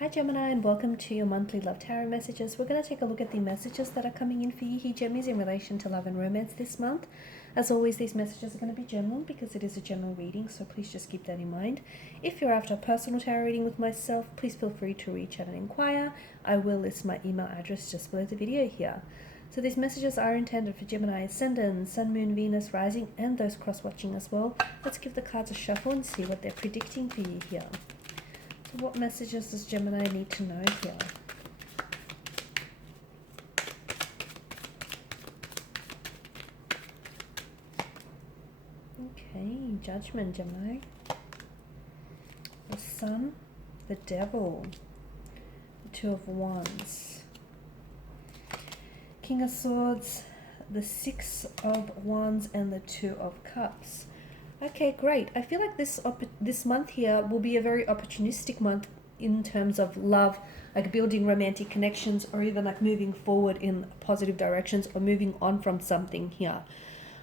Hi Gemini, and welcome to your monthly love tarot messages. We're going to take a look at the messages that are coming in for you here, Gemmies, in relation to love and romance this month. As always, these messages are going to be general because it is a general reading, so please just keep that in mind. If you're after a personal tarot reading with myself, please feel free to reach out and inquire. I will list my email address just below the video here. So these messages are intended for Gemini Ascendant, Sun, Moon, Venus, Rising, and those cross-watching as well. Let's give the cards a shuffle and see what they're predicting for you here. So what messages does Gemini need to know here? Okay, Judgment, Gemini. The Sun, the Devil, the Two of Wands, King of Swords, the Six of Wands, and the Two of Cups. Okay, great. I feel like this month here will be a very opportunistic month in terms of love, like building romantic connections, or even like moving forward in positive directions or moving on from something here.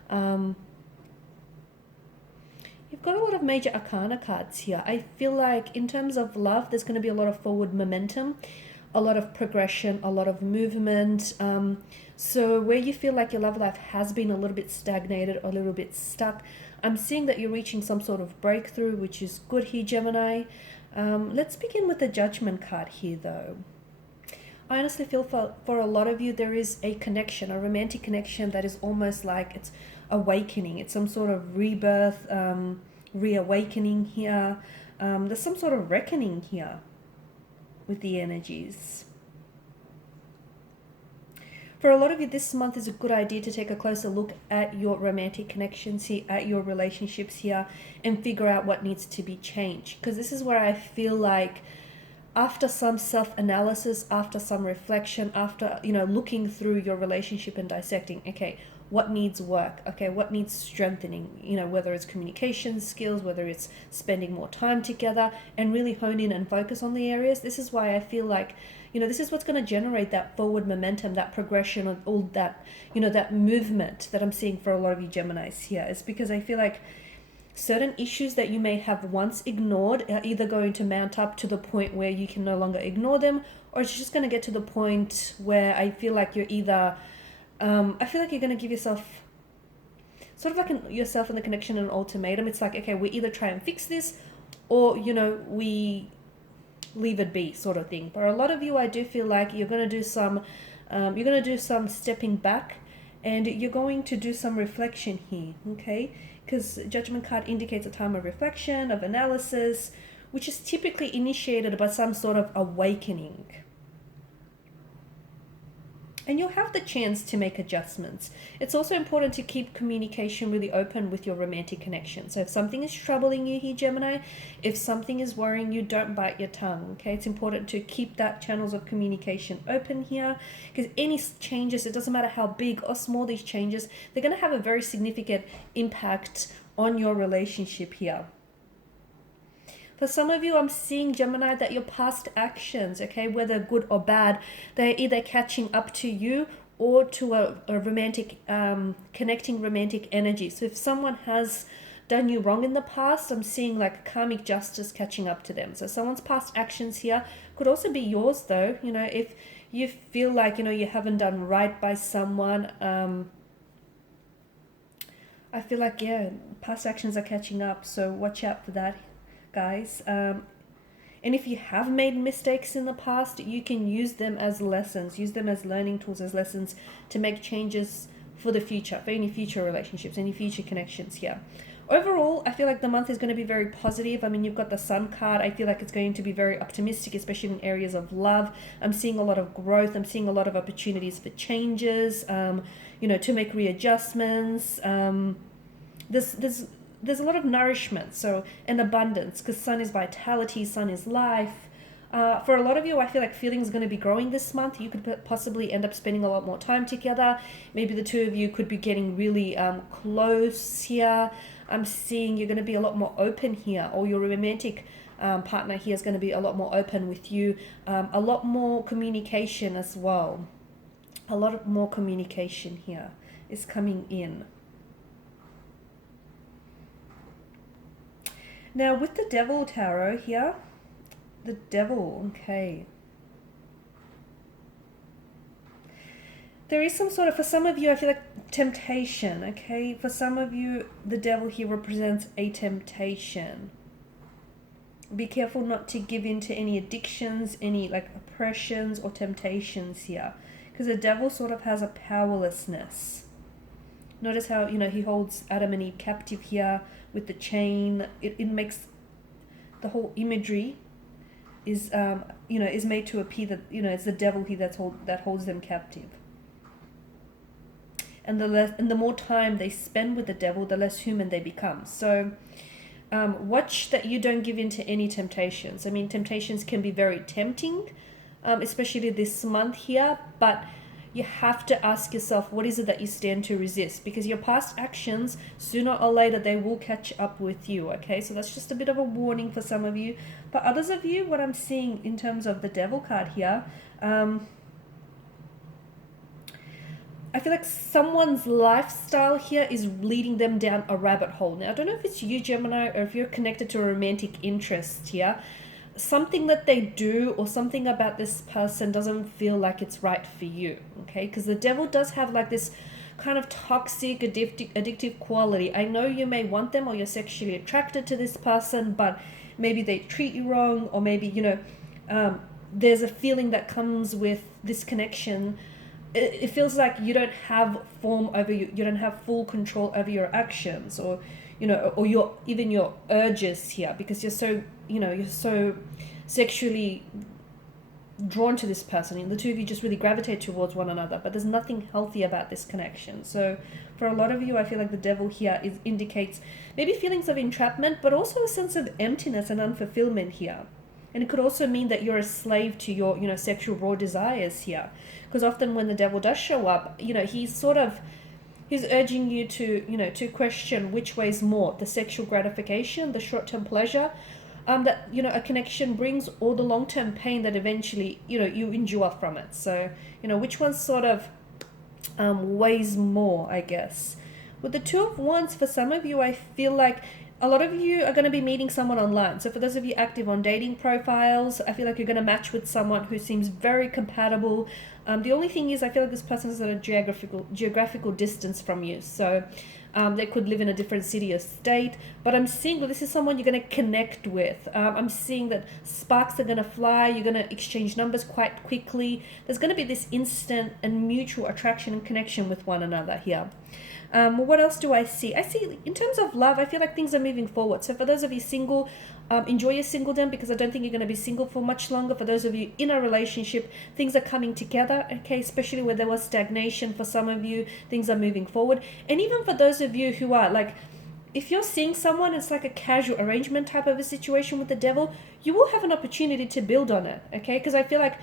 You've got a lot of major arcana cards here. I feel like in terms of love, there's going to be a lot of forward momentum, a lot of progression, a lot of movement. So where you feel like your love life has been a little bit stagnated or a little bit stuck, I'm seeing that you're reaching some sort of breakthrough, which is good here, Gemini. Let's begin with the Judgment card here, though. I honestly feel for a lot of you, there is a connection, a romantic connection that is almost like it's awakening. It's some sort of rebirth, reawakening here. There's some sort of reckoning here with the energies. For a lot of you, this month is a good idea to take a closer look at your romantic connections here, at your relationships here, and figure out what needs to be changed. Because this is where I feel like after some self-analysis, after some reflection, after, looking through your relationship and dissecting, okay, what needs work? Okay, what needs strengthening? Whether it's communication skills, whether it's spending more time together, and really hone in and focus on the areas. This is why I feel like, this is what's going to generate that forward momentum, that progression, of all that, that movement that I'm seeing for a lot of you Geminis here. It's because I feel like certain issues that you may have once ignored are either going to mount up to the point where you can no longer ignore them, or it's just going to get to the point where I feel like you're either, I feel like you're going to give yourself, sort of like yourself and the connection an ultimatum. It's like, okay, we either try and fix this, or, we leave it be, sort of thing. For a lot of you, I do feel like you're going to do some stepping back, and you're going to do some reflection here, okay? Because Judgment card indicates a time of reflection, of analysis, which is typically initiated by some sort of awakening. And you'll have the chance to make adjustments. It's also important to keep communication really open with your romantic connection. So if something is troubling you here, Gemini, if something is worrying you, don't bite your tongue, okay? It's important to keep that channels of communication open here, because any changes, it doesn't matter how big or small these changes, they're going to have a very significant impact on your relationship here. For some of you, I'm seeing, Gemini, that your past actions, okay, whether good or bad, they're either catching up to you or to a romantic, connecting romantic energy. So if someone has done you wrong in the past, I'm seeing like karmic justice catching up to them. So someone's past actions here could also be yours, though. If you feel like, you haven't done right by someone, I feel like, yeah, past actions are catching up. So watch out for that, guys. And if you have made mistakes in the past, you can use them as lessons, use them as learning tools, as lessons to make changes for the future, for any future relationships, any future connections here. Overall, I feel like the month is going to be very positive. I mean, you've got the Sun card. I feel like it's going to be very optimistic, especially in areas of love. I'm seeing a lot of growth. I'm seeing a lot of opportunities for changes, to make readjustments. There's a lot of nourishment, and abundance, because Sun is vitality, Sun is life. For a lot of you, I feel like feelings are going to be growing this month. You could possibly end up spending a lot more time together. Maybe the two of you could be getting really close here. I'm seeing you're going to be a lot more open here, or your romantic partner here is going to be a lot more open with you. A lot more communication as well. A lot more communication here is coming in. Now with the Devil Tarot here, The devil, okay. There is some sort of, for some of you, I feel like temptation, okay? For some of you, the devil here represents a temptation. Be careful not to give in to any addictions, any like oppressions or temptations here. Because the devil sort of has a powerlessness. Notice how, he holds Adam and Eve captive here with the chain. It makes the whole imagery is, is made to appear that, it's the devil here that holds them captive. And the more time they spend with the devil, the less human they become. So watch that you don't give in to any temptations. I mean, temptations can be very tempting, especially this month here, but you have to ask yourself, what is it that you stand to resist? Because your past actions, sooner or later, they will catch up with you, okay? So that's just a bit of a warning for some of you. But others of you, what I'm seeing in terms of the devil card here, I feel like someone's lifestyle here is leading them down a rabbit hole. Now, I don't know if it's you, Gemini, or if you're connected to a romantic interest here. Something that they do or something about this person doesn't feel like it's right for you, okay? Because the devil does have like this kind of toxic, addictive quality. I know you may want them or you're sexually attracted to this person, but maybe they treat you wrong, or maybe, there's a feeling that comes with this connection. It feels like you don't have you don't have full control over your actions, or or your urges here, because you're so sexually drawn to this person, and the two of you just really gravitate towards one another, but there's nothing healthy about this connection. So for a lot of you, I feel like the devil here indicates maybe feelings of entrapment, but also a sense of emptiness and unfulfillment here. And it could also mean that you're a slave to your, sexual raw desires here. Because often when the devil does show up, he's urging you to, to question which way is more, the sexual gratification, the short-term pleasure, that, a connection brings, or the long-term pain that eventually, you endure from it. So, which one sort of weighs more, I guess. With the Two of Wands, for some of you, I feel like a lot of you are going to be meeting someone online. So for those of you active on dating profiles, I feel like you're going to match with someone who seems very compatible. The only thing is, I feel like this person is at a geographical distance from you. So they could live in a different city or state. But I'm seeing, this is someone you're going to connect with. I'm seeing that sparks are going to fly. You're going to exchange numbers quite quickly. There's going to be this instant and mutual attraction and connection with one another here. What else do I see? I see, in terms of love, I feel like things are moving forward. So for those of you single, enjoy your singledom, because I don't think you're going to be single for much longer. For those of you in a relationship, things are coming together, okay? Especially where there was stagnation for some of you, things are moving forward. And even for those of you who are like, if you're seeing someone, it's like a casual arrangement type of a situation with the devil, you will have an opportunity to build on it, okay? Because I feel like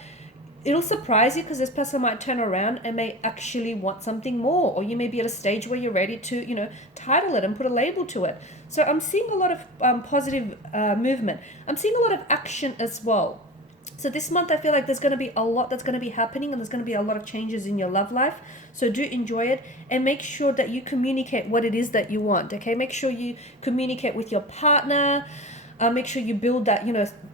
it'll surprise you, because this person might turn around and may actually want something more, or you may be at a stage where you're ready to, title it and put a label to it. So I'm seeing a lot of positive movement. I'm seeing a lot of action as well. So this month, I feel like there's going to be a lot that's going to be happening, and there's going to be a lot of changes in your love life. So do enjoy it, and make sure that you communicate what it is that you want, okay? Make sure you communicate with your partner. Make sure you build that,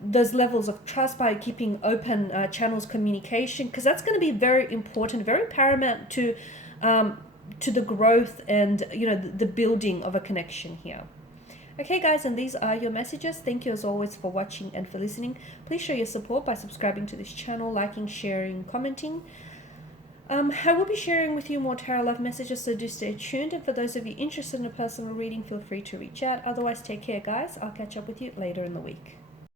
those levels of trust by keeping open channels communication, because that's going to be very important, very paramount to the growth and, the building of a connection here. Okay, guys, and these are your messages. Thank you as always for watching and for listening. Please show your support by subscribing to this channel, liking, sharing, commenting. I will be sharing with you more tarot love messages, so do stay tuned. And for those of you interested in a personal reading, feel free to reach out. Otherwise, take care, guys. I'll catch up with you later in the week.